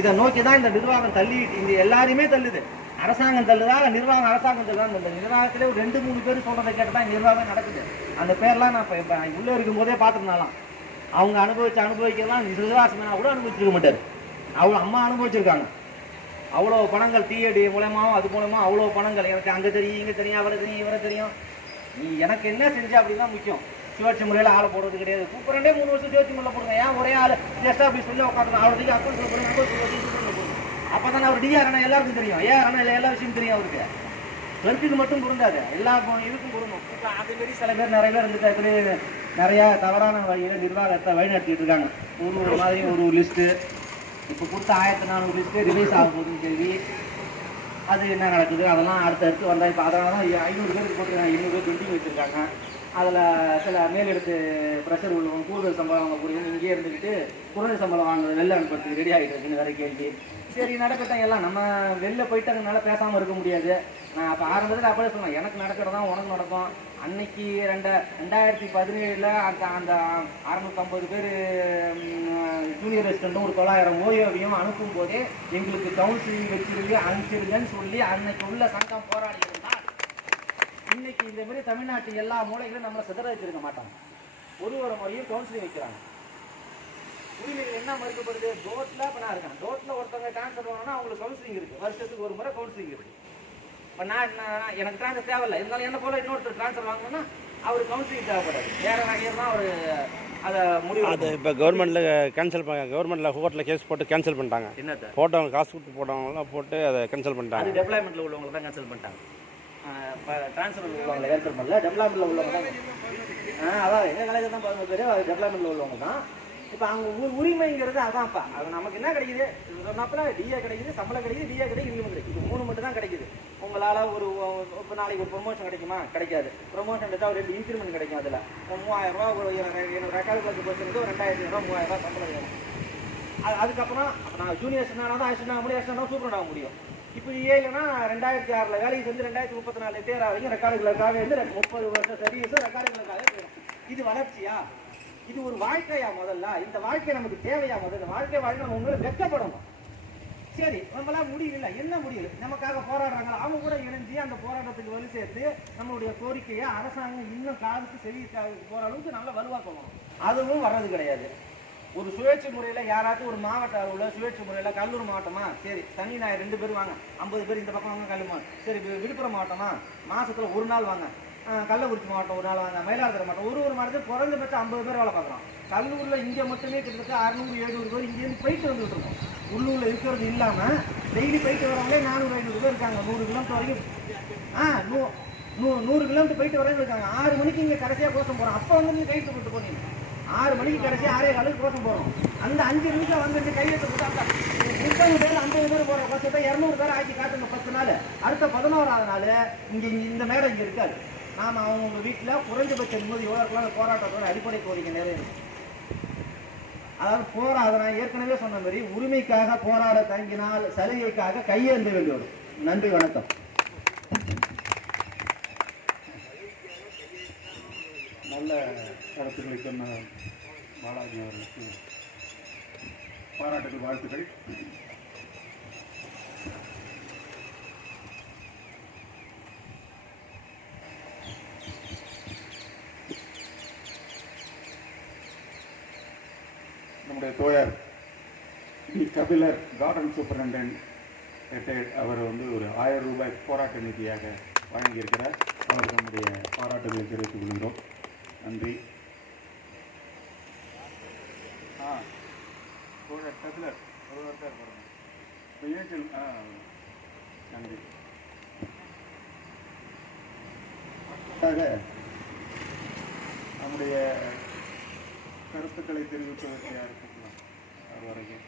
இதை நோக்கி தான் இந்த நிர்வாகம் தள்ளி இந்த எல்லாருமே தள்ளுது. அரசாங்கம் தள்ளுதா, நிர்வாகம் அரசாங்கம் தள்ளுதான். இந்த நிர்வாகத்திலே ஒரு 2-3 பேர் சொல்றதை கேட்டு தான் நிர்வாகம் நடக்குது. அந்த பேர்லாம் நான் இப்போ உள்ளே இருக்கும் போதே பார்த்துருந்தாலாம். அவங்க அனுபவிக்கலாம் சிவகாசினா கூட அனுபவிச்சிருக்க மாட்டார். அவ்வளோ அம்மா அனுபவிச்சிருக்காங்க. அவ்வளோ பணங்கள் டிஏடி மூலமாகவும் அது மூலமாக அவ்வளோ பணங்கள். எனக்கு அங்கே தெரியும், இங்கே தெரியும், அவரை தெரியும், இவரை தெரியும். நீ எனக்கு என்ன செஞ்ச அப்படின்னு தான் முக்கியம். சுழற்சி முறையில் ஆளை போடுறது கிடையாது. கூப்பிட்றே 3 வருஷம் சுழற்சி முறையில் போடுங்க. ஏன் ஒரே ஆள் ஜஸ்ட் அப்படி சொல்லி உட்காந்து அவருக்கு அக்கௌண்ட் போடுங்க. அப்போ தானே அவர் டிஆர் ஆனால் எல்லாருக்கும் தெரியும், ஏஆர் ஆனால் எல்லா விஷயம் தெரியும். அவருக்கு கிளர்ச்சிக்கு மட்டும் பொருந்தாது, எல்லா இதுக்கும் பொருந்தும். இப்போ அதேமாரி சில பேர் நிறைய பேர் இருந்துட்டு நிறையா தவறான வழியில் நிர்வாகத்தை வழிநடத்திட்டு இருக்காங்க. ஒரு மாதிரி ஒரு லிஸ்ட்டு இப்போ கொடுத்த 1400 லிஸ்ட்டு ரிலீஸ் ஆகும் போதுன்னு கேள்வி. அது என்ன நடக்குது அதெல்லாம் அடுத்தடுத்து வந்தால் இப்போ அதனால தான் 500 பேருக்கு போட்டுருக்காங்க, 200 பேர் பெண்டிங் வச்சுருக்காங்க. அதில் சில மேலெடுத்து ப்ரெஷர் உள்ளவங்க கூடுதல் சம்பளம் வாங்கக்கூடியவங்க இங்கேயே இருந்துக்கிட்டு குறைந்த சம்பளம் வாங்குறது வெளில அனுப்புறதுக்கு ரெடி ஆகிட்டு இருக்குன்னு வேறு கேள்வி. சரி நடக்கட்டும், எல்லாம் நம்ம வெளில போயிட்டதுனால பேசாமல் இருக்க முடியாது. நான் அப்போ ஆரம்பத்தில் அப்படியே சொன்னேன், எனக்கு நடக்கிறதான் உனக்கு நடக்கும். அன்னைக்கு 2017 அந்த 650 பேர் ஜூனியர் ரெசிடெண்ட்டும் ஒரு 900 ஓய்வையும் அனுப்பும் போதே எங்களுக்கு கவுன்சிலிங் வச்சிருக்கு அனுப்பிச்சிருங்கன்னு சொல்லி அன்னைக்கு உள்ள சங்கம் போராடி இருந்தால் இன்னைக்கு இந்த மாதிரி தமிழ்நாட்டு எல்லா மூலைகளும் நம்மளை சிதற வச்சிருக்க மாட்டாங்க. ஒரு முறையும் கவுன்சிலிங் வைக்கிறாங்க. உரிமைகள் என்ன மறுக்கப்படுது? டோட்டில் இப்போ நான் இருக்கேன், டோட்டில் ஒருத்தவங்க டிரான்ஸ்ஃபர் பண்ணணும்னா அவங்களுக்கு கவுன்சிலிங் இருக்குது, வருஷத்துக்கு ஒரு முறை கவுன்சிலிங் இருக்குது. இப்போ நான் எனக்கு டிரான்ஸ்ஃபர் தேவையில்லை, இருந்தாலும் என்ன போல இன்னொருத்தர் டிரான்ஸ்ஃபர் வாங்கணும்னா அவருக்கு கவுன்சிலிங் தேவைப்படாது. வேறு வகையில் தான் அவர் அதை முடிவு. அது இப்போ கவர்மெண்ட்டில் கேன்சல் பண்ண, கவர்மெண்ட்டில் கோர்ட்டில் கேஸ் போட்டு கேன்சல் பண்ணிட்டாங்க. என்னத்தை போட்டவங்க காசு கொடுத்து போட்டவங்களாம் போட்டு அதை கேன்சல் பண்ணிட்டாங்க. அது டெவலப்மெண்ட்டில் உள்ளவங்களை தான் கேன்சல் பண்ணிட்டாங்க. இப்போ டிரான்ஸ்ஃபர் உள்ளவங்களை கேன்சல் பண்ணல, டெவலப்மெண்ட்டில் உள்ளவங்க தான். அதான் எங்கள் காலேஜில் தான் 11 பேர் அது டெவலப்மெண்ட்டில் உள்ளவங்க தான். இப்போ அவங்க உரிமைங்கிறது அதான்ப்பா. அது நமக்கு என்ன கிடைக்குது சொன்னாப்பா, டிஏ கிடைக்குது, சம்பளம் கிடைக்குது, டிஏ கிடைக்குது, இன்கம் கிடைக்குது. இது 3 மட்டும் தான் கிடைக்குது. உங்களால் இப்போ நாளைக்கு ஒரு ப்ரொமோஷன் கிடைக்குமா? கிடைக்காது. ப்ரொமோஷன் எடுத்தால் ஒரு 2 இன்க்ரிமெண்ட் கிடைக்கும். அதில் 3000 ரூபா ஒரு என்னோட ரெக்கார்டு கிளாஸ் பர்சனுக்கு 2500 ரூபா 3000 ரூபா சம்பளம் வேணும். அதுக்கப்புறம் அப்போ நான் ஜூனியர் சொன்னா தான் அசிஸ்டன்ட் ஆக முடியும், அசிஸ்டன்ட் சூப்பர் ஆக முடியும். இப்போ இல்லைன்னா 2006 வேலைக்கு செஞ்சு 2034 தேர் ஆகிங்க ரெக்கார்டு கிளர்க்காக இருந்து 30 வருஷம் சர்வீஸும் ரெக்கார்டு கிளர்க்காக போயிடும். இது வளர்ச்சியா? இது ஒரு வாழ்க்கையா? முதல்ல இந்த வாழ்க்கை நமக்கு தேவையா? முதல்ல வாழ்க்கை வாழ்க்கை நம்ம உங்களை வெட்கப்படணும். சரி, நம்மளால முடியல, என்ன முடியல, நமக்காக போராடுறாங்க, அவங்க கூட இணைஞ்சு அந்த போராட்டத்துக்கு வலு சேர்த்து நம்மளுடைய கோரிக்கையை அரசாங்கம் இன்னும் காலத்துக்கு சரி போற அளவுக்கு நல்லா வலுவாக்கணும். அதுவும் வர்றது கிடையாது. ஒரு சுழற்சி முறையில் யாராச்சும் ஒரு மாவட்ட அளவில் சுழற்சி முறையில் கல்லூர் மாவட்டமா, சரி சனி ஞாயிறு 2 பேர் வாங்க, 50 பேர் இந்த பக்கம் வாங்க கல்லூர். சரி விழுப்புரம் மாவட்டமா, மாதத்தில் 1 நாள் வாங்க. கள்ளக்குறிச்சி மாவட்டம் 1 நாள் வாங்க. மயிலாடுதுறை மாவட்டம் ஒரு மாவட்டத்தில் குறைஞ்சபட்சம் 50 பேர் வேலை பார்க்குறோம். கல்லூரில் இங்கே மட்டுமே கிட்டத்தட்ட 600-700 பேர் இங்கேருந்து போயிட்டு வந்துட்டு இருக்கோம். உள்ளூரில் இருக்கிறது இல்லாமல் டெய்லி போயிட்டு வரவங்களே 400-500 பேர் இருக்காங்க. 100 கிலோமீட்டர் வரைக்கும் 100 கிலோமீட்டர் போயிட்டு வரவங்க இருக்காங்க. 6 மணிக்கு இங்கே கடைசியாக கோஷம் போகிறோம். அப்போ வந்து கைட்டு போட்டு போனீங்க 6 மணிக்கு கடைசியாக 6:15 கோஷம் போகிறோம். அந்த 5 நிமிஷம் வந்துட்டு கையெழுத்து போட்டாங்க. 30 பேர் 50 பேர் போகிற கோஷத்தை 200 பேர் ஆக்கி காட்டுங்க 10 நாள். அடுத்த 11ஆவது நாள் இங்கே இந்த மேடம் இங்கே இருக்காது. நாம் அவங்க வீட்டில் குறைஞ்சபட்ச நிம்மதியோடு இருக்கலாம். போராட்டத்தோட அடிப்படை கோரிக்கை நிறைவேறும். அதாவது நான் ஏற்கனவே சொன்ன மாதிரி உரிமைக்காக போராட தங்கினால் சலுகைக்காக கையேந்த வேண்டியோடு. நன்றி, வணக்கம். நல்ல கருத்துக்களை சொன்ன பாலாஜி அவர்களுக்கு பாராட்டுகள், வாழ்த்துக்கள். நம்முடைய தோழர் D. Kapilar garden superintendent retired அவர் ஒரு 1000 ரூபாய் போராட்ட நிதியாக வழங்கியிருக்கிறார். அவருக்கு நம்முடைய பாராட்டுகளை தெரிவித்துக் கொள்கிறோம். நன்றி. தோழர் கபிலர் நன்றி. நம்முடைய கருத்துக்களை தெரிவிப்பதற்கு யாருக்கு வரைக்கும்